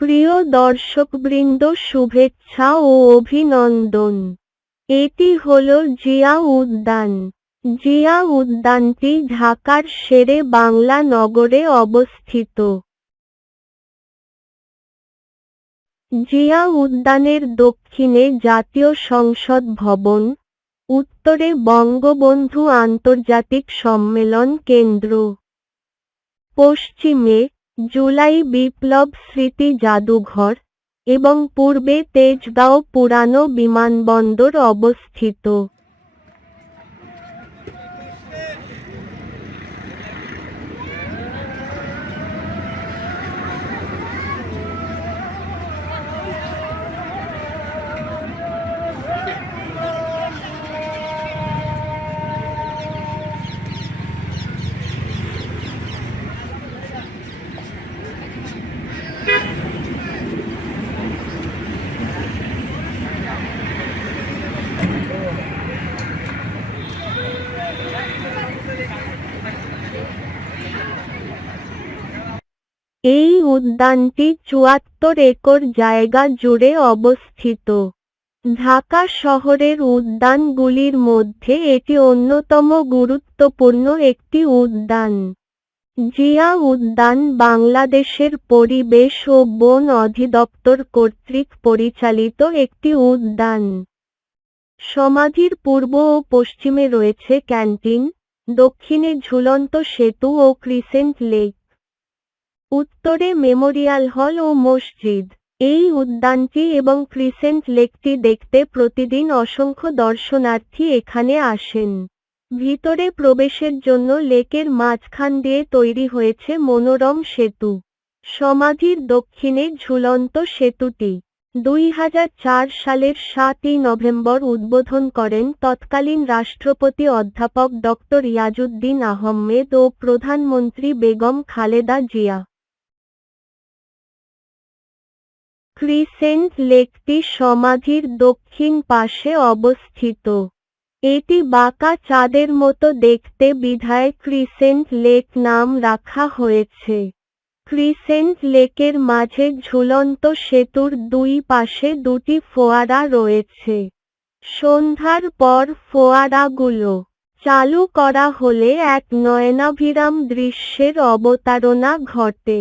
প্রিয় দর্শকবৃন্দ, শুভেচ্ছা ও অভিনন্দন। এটি হল জিয়া উদ্যান। জিয়া উদ্যানটি ঢাকার শেরে বাংলা নগরে অবস্থিত। জিয়া উদ্যানের দক্ষিণে জাতীয় সংসদ ভবন, উত্তরে বঙ্গবন্ধু আন্তর্জাতিক সম্মেলন কেন্দ্র, পশ্চিমে জুলাই বিপ্লব স্মৃতি জাদুঘর এবং পূর্বে তেজগাঁও পুরানো বিমানবন্দর অবস্থিত। এই উদ্যানটি চুয়াত্তর একর জায়গা জুড়ে অবস্থিত। ঢাকা শহরের উদ্যানগুলির মধ্যে এটি অন্যতম গুরুত্বপূর্ণ একটি উদ্যান। জিয়া উদ্যান বাংলাদেশের পরিবেশ ও বন অধিদপ্তর কর্তৃক পরিচালিত একটি উদ্যান। সমাধির পূর্ব ও পশ্চিমে রয়েছে ক্যান্টিন, দক্ষিণে ঝুলন্ত সেতু ও ক্রিসেন্ট লেক। উত্তরে মেমোরিয়াল হল ও মসজিদ। এই উদ্যানটি এবং ক্রিসেন্ট লেকটি দেখতে প্রতিদিন অসংখ্য দর্শনার্থী এখানে আসেন। ভিতরে প্রবেশের জন্য লেকের মাঝখান দিয়ে তৈরি হয়েছে মনোরম সেতু। সমাধির দক্ষিণে ঝুলন্ত সেতুটি। দুই হাজার চার সালের সাতই নভেম্বর উদ্বোধন করেন তৎকালীন রাষ্ট্রপতি অধ্যাপক ডক্টর ইয়াজুদ্দিন আহমেদ ও প্রধানমন্ত্রী বেগম খালেদা জিয়া। ক্রিসেন্ট লেকটি সমাধির দক্ষিণ পাশে অবস্থিত। এটি বাঁকা চাঁদের মতো দেখতে বিধায় ক্রিসেন্ট লেক নাম রাখা হয়েছে। ক্রিসেন্ট লেকের মাঝে ঝুলন্ত সেতুর দুই পাশে দুটি ফোয়ারা রয়েছে। সন্ধ্যার পর ফোয়ারাগুলো চালু করা হলে এক নয়নাভিরাম দৃশ্যের অবতারণা ঘটে।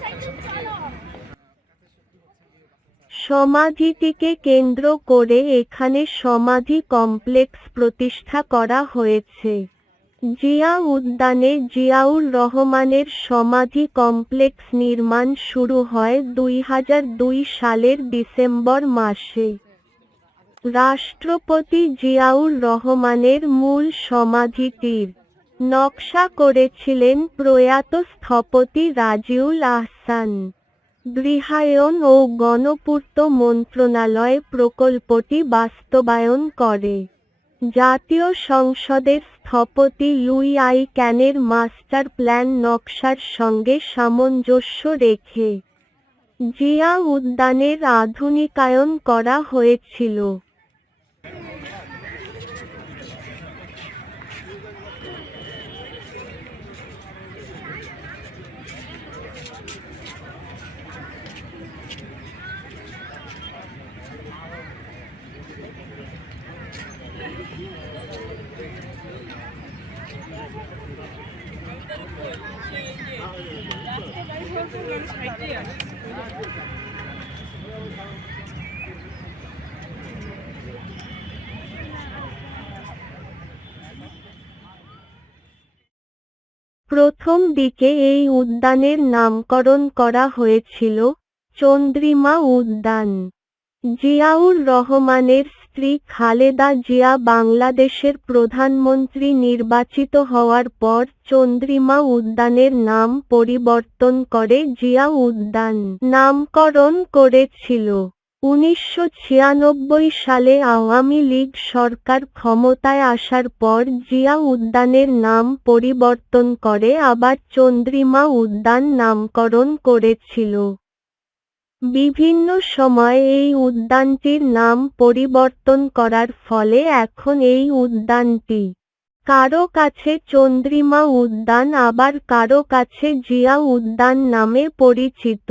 সাইকেল চালাও সমাধিটিকে কেন্দ্র করে এখানে সমাধি কমপ্লেক্স প্রতিষ্ঠা করা হয়েছে। জিয়া উদ্যানে জিয়াউর রহমানের সমাধি কমপ্লেক্স নির্মাণ শুরু হয় দুই হাজার দুই সালের ডিসেম্বর মাসে। রাষ্ট্রপতি জিয়াউর রহমানের মূল সমাধিটির নকশা করেছিলেন প্রয়াত স্থপতি রাজিউল আহসান। গৃহায়ন ও গণপূর্ত মন্ত্রণালয় প্রকল্পটি বাস্তবায়ন করে। জাতীয় সংসদের স্থপতি লুই আই ক্যানের মাস্টার প্ল্যান নকশার সঙ্গে সামঞ্জস্য রেখে জিয়া উদ্যানের আধুনিকায়ন করা হয়েছিল। প্রথম দিকে এই উদ্যানের নামকরণ করা হয়েছিল চন্দ্রিমা উদ্যান। জিয়াউর রহমানের স্ত্রী খালেদা জিয়া বাংলাদেশের প্রধানমন্ত্রী নির্বাচিত হওয়ার পর চন্দ্রিমা উদ্যানের নাম পরিবর্তন করে জিয়া উদ্যান নামকরণ করেছিল। উনিশশো ছিয়ানব্বই সালে আওয়ামী লীগ সরকার ক্ষমতায় আসার পর জিয়া উদ্যানের নাম পরিবর্তন করে আবার চন্দ্রিমা উদ্যান নামকরণ করেছিল। বিভিন্ন সময় এই উদ্যানটির নাম পরিবর্তন করার ফলে এখন এই উদ্যানটি কারও কাছে চন্দ্রিমা উদ্যান, আবার কারও কাছে জিয়া উদ্যান নামে পরিচিত।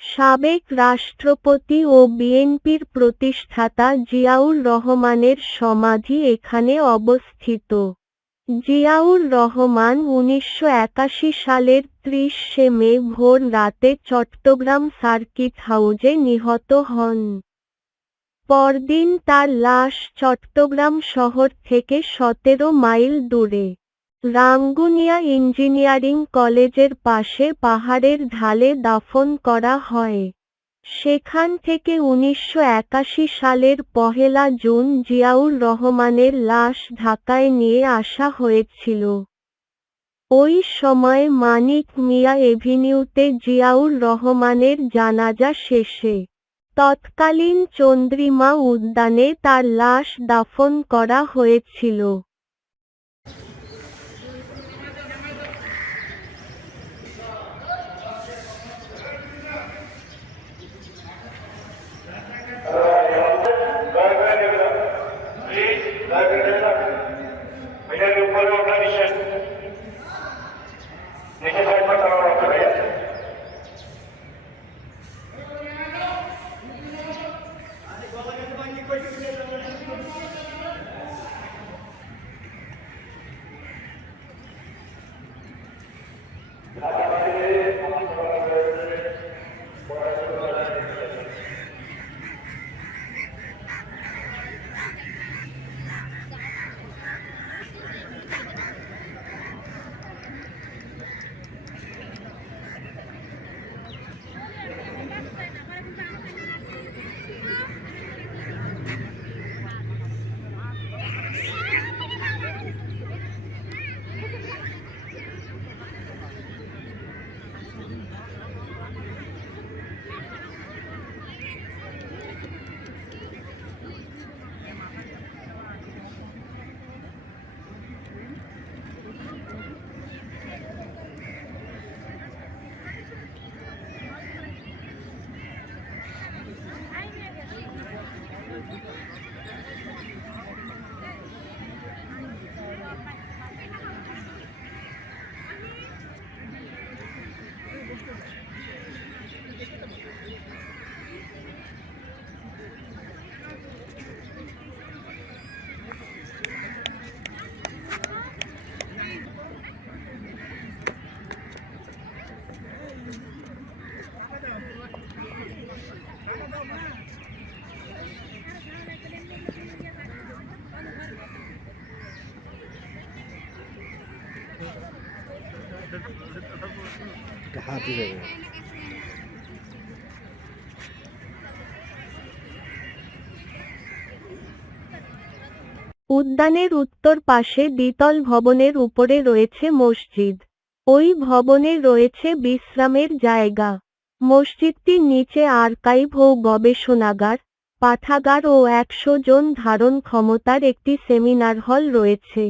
সাবেক রাষ্ট্রপতি ও বিএনপির প্রতিষ্ঠাতা জিয়াউর রহমানের সমাধি এখানে অবস্থিত। জিয়াউর রহমান উনিশশো একাশি সালের ত্রিশে মে ভোর রাতে চট্টগ্রাম সার্কিট হাউজে নিহত হন। পরদিন তার লাশ চট্টগ্রাম শহর থেকে সতেরো মাইল দূরে। রাঙ্গুনিয়া ইঞ্জিনিয়ারিং কলেজের পাশে পাহাড়ের ঢালে দাফন করা হয়। সেখান থেকে উনিশশো একাশি সালের পহেলা জুন জিয়াউর রহমানের লাশ ঢাকায় নিয়ে আসা হয়েছিল। ওই সময় মানিক মিয়া এভিনিউতে জিয়াউর রহমানের জানাজা শেষে তৎকালীন চন্দ্রিমা উদ্যানে তার লাশ দাফন করা হয়েছিল। উদ্যানের উত্তর পাশে দ্বিতল ভবনের উপরে রয়েছে মসজিদ। ওই ভবনে রয়েছে বিশ্রামের জায়গা। মসজিদটির নিচে আর্কাইভ ও গবেষণাগার, পাঠাগার ও একশো জন ধারণ ক্ষমতার একটি সেমিনার হল রয়েছে।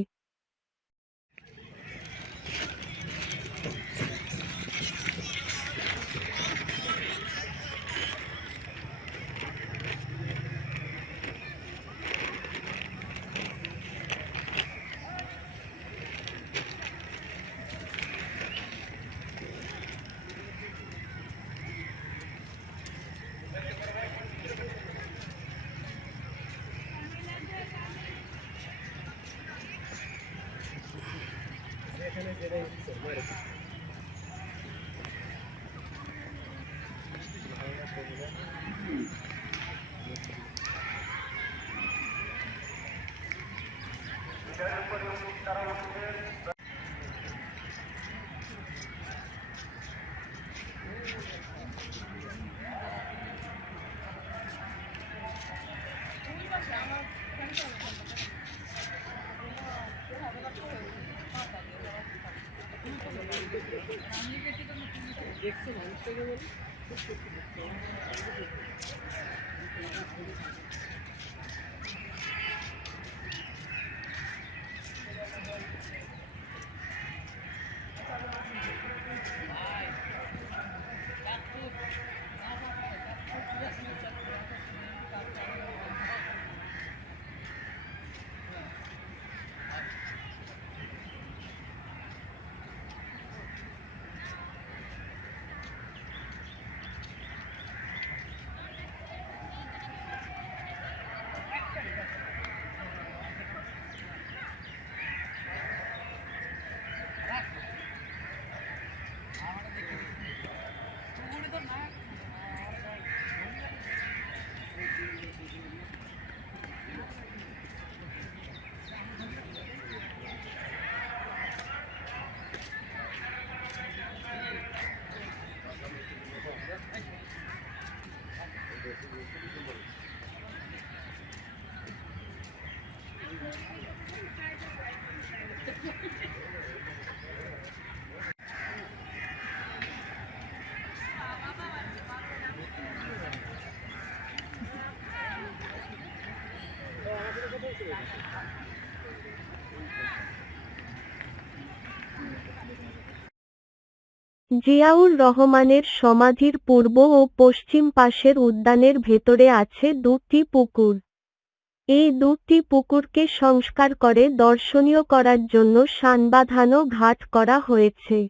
জিয়াউর রহমানের সমাধির পূর্ব ও পশ্চিম পাশের উদ্যানের ভেতরে আছে দুটি পুকুর। এই দুটি পুকুরকে সংস্কার করে দর্শনীয় করার জন্য সানবাধানো ঘাট করা হয়েছে।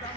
দাম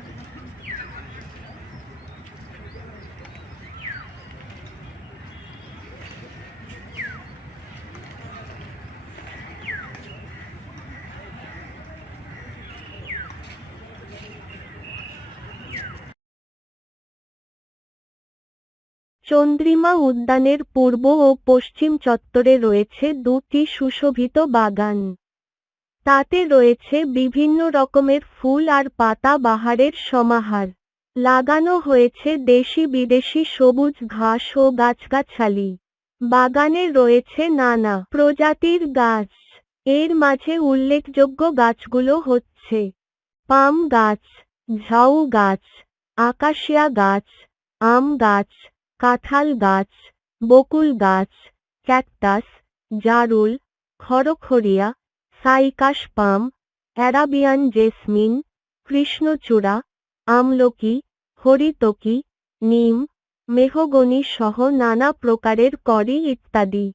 চন্দ্রিমা উদ্যানের পূর্ব ও পশ্চিম চত্বরে রয়েছে দুটি সুশোভিত বাগান। তাতে রয়েছে বিভিন্ন রকমের ফুল আর পাতা বাহারের সমাহার। লাগানো হয়েছে দেশি বিদেশি সবুজ ঘাস ও গাছগাছালি। বাগানে রয়েছে নানা প্রজাতির গাছ। এর মাঝে উল্লেখযোগ্য গাছগুলো হচ্ছে পাম গাছ, ঝাউ গাছ, আকাশিয়া গাছ, আম গাছ কাঁঠাল গাছ, বকুল গাছ, ক্যাকটাস, জারুল খরখরিয়া সাইকাস পাম, অ্যারাবিয়ান জেসমিন, কৃষ্ণচূড়া, আমলকি, হরিতকি, নিম, মেহগনি সহ নানা প্রকারের করি ইত্যাদি।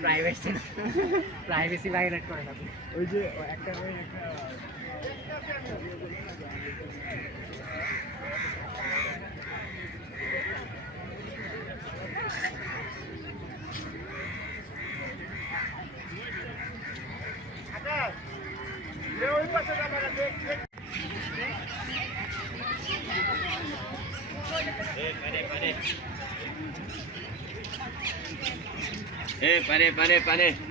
প্রাইভেসি প্রাইভেসি ভাইলেট করে ওই যে একটা একটা এ পারে পারে পারে কি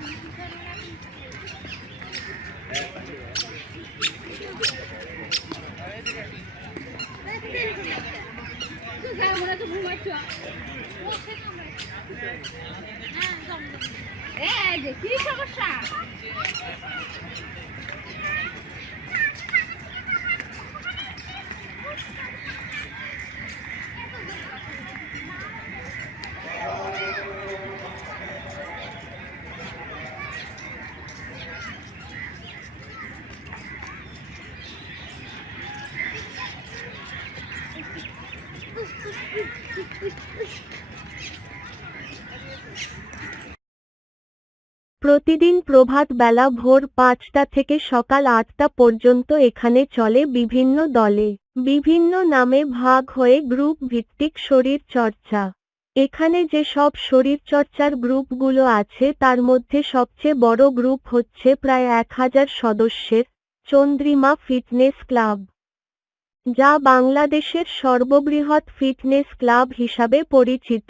প্রতিদিন প্রভাত বেলা ভোর পাঁচটা থেকে সকাল আটটা পর্যন্ত এখানে চলে বিভিন্ন দলে। বিভিন্ন নামে ভাগ হয়ে গ্রুপ ভিত্তিক শরীর চর্চা। এখানে যে সব শরীরচর্চার গ্রুপগুলো আছে তার মধ্যে সবচেয়ে বড় গ্রুপ হচ্ছে প্রায় এক হাজার সদস্যের চন্দ্রিমা ফিটনেস ক্লাব। যা বাংলাদেশের সর্ববৃহৎ ফিটনেস ক্লাব হিসাবে পরিচিত।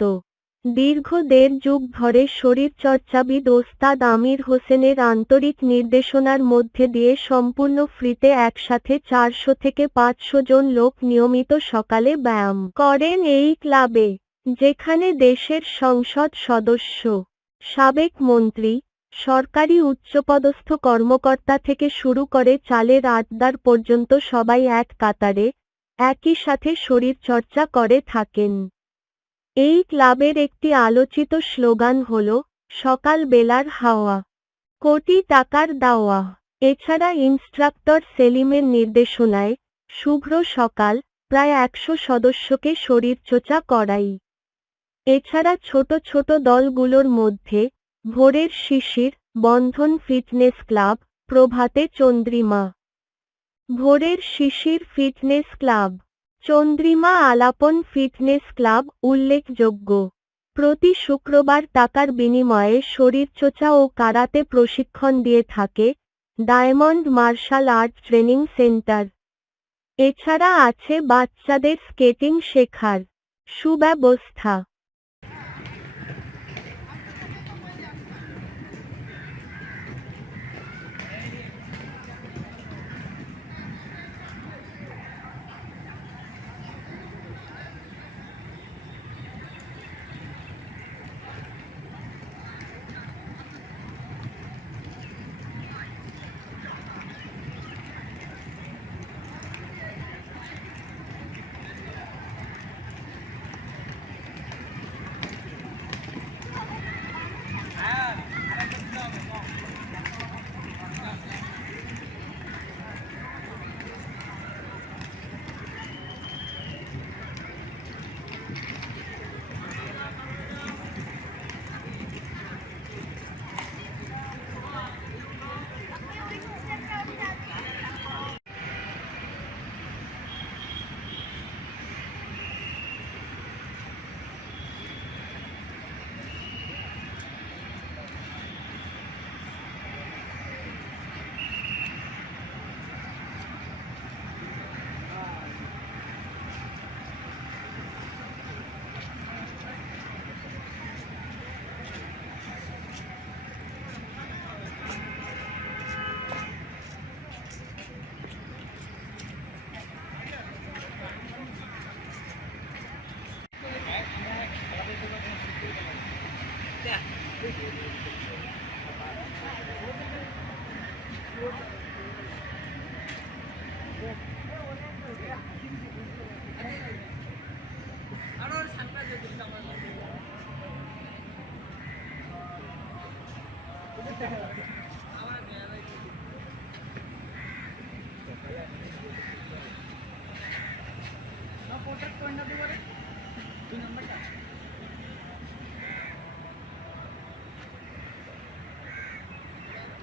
দীর্ঘ দেড় যুগ ধরে শরীরচর্চাবিদ ওস্তাদ আমির হোসেনের আন্তরিক নির্দেশনার মধ্যে দিয়ে সম্পূর্ণ ফ্রিতে একসাথে চারশো থেকে পাঁচশো জন লোক নিয়মিত সকালে ব্যায়াম করেন এই ক্লাবে, যেখানে দেশের সংসদ সদস্য, সাবেক মন্ত্রী, সরকারি উচ্চপদস্থ কর্মকর্তা থেকে শুরু করে চালের আড্ডার পর্যন্ত সবাই এক কাতারে, একই সাথে শরীরচর্চা করে থাকেন। এই ক্লাবের একটি আলোচিত স্লোগান হল, সকাল বেলার হাওয়া। কোটি টাকার দাওয়া। এছাড়া ইনস্ট্রাক্টর সেলিমের নির্দেশনায়, শুভ্র সকাল, প্রায় একশো সদস্যকে শরীরচর্চা করাই। এছাড়া ছোট ছোট দলগুলোর মধ্যে, ভোরের শিশির, বন্ধন ফিটনেস ক্লাব, প্রভাতে চন্দ্রিমা। ভোরের শিশির fitness club. Chandrima Alapan fitness club উল্লেখযোগ্য। প্রতি শুক্রবার টাকার বিনিময়ে শরীরচর্চা ও কারাতে প্রশিক্ষণ দিয়ে থাকে diamond martial art training centre. এছাড়া আছে বাচ্চাদের স্কেটিং শেখার সুব্যবস্থা।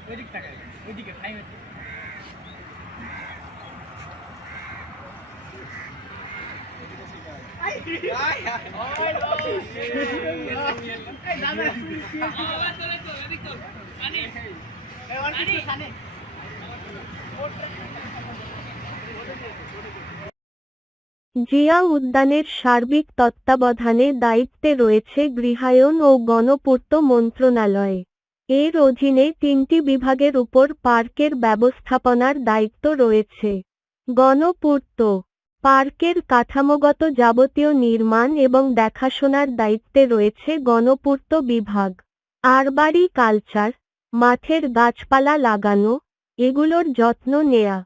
ওইদিক তাকায় ওইদিকে জিয়া উদ্যানের সার্বিক তত্ত্বাবধানে দায়িত্বে রয়েছে গৃহায়ন ও গণপূর্ত মন্ত্রণালয়। এর অধীনে তিনটি বিভাগের উপর পার্কের ব্যবস্থাপনার দায়িত্ব রয়েছে। গণপূর্ত, পার্কের কাঠামোগত যাবতীয় নির্মাণ এবং দেখাশোনার দায়িত্বে রয়েছে গণপূর্ত বিভাগ। আরবারি কালচার, মাঠের গাছপালা লাগানো, এগুলোর যত্ন নেয়া,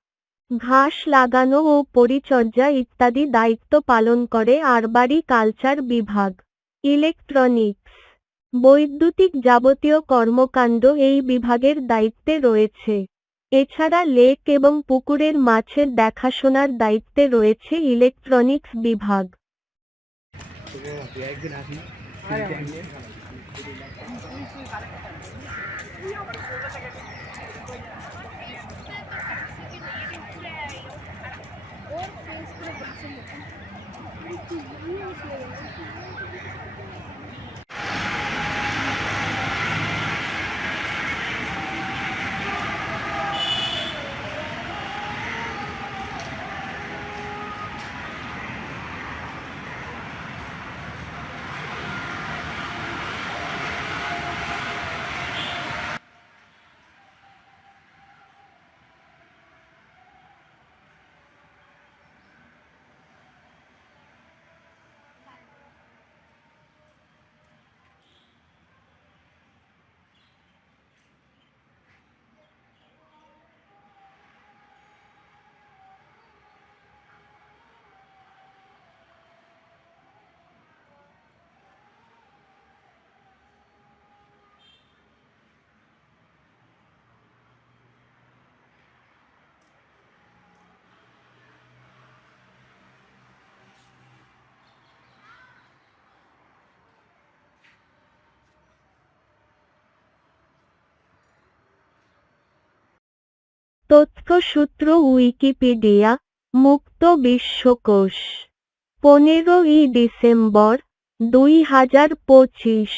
ঘাস লাগানো ও পরিচর্যা ইত্যাদি দায়িত্ব পালন করে আরবারি কালচার বিভাগ। ইলেকট্রনিক্স বৈদ্যুতিক যাবতীয় কর্মকাণ্ড এই বিভাগের দায়িত্বে রয়েছে। এছাড়া লেক এবং পুকুরের মাছের দেখাশোনার দায়িত্বে রয়েছে ইলেকট্রনিক্স বিভাগ। তথ্যসূত্র উইকিপিডিয়া মুক্ত বিশ্বকোষ পনেরোই ডিসেম্বর দুই হাজার পঁচিশ।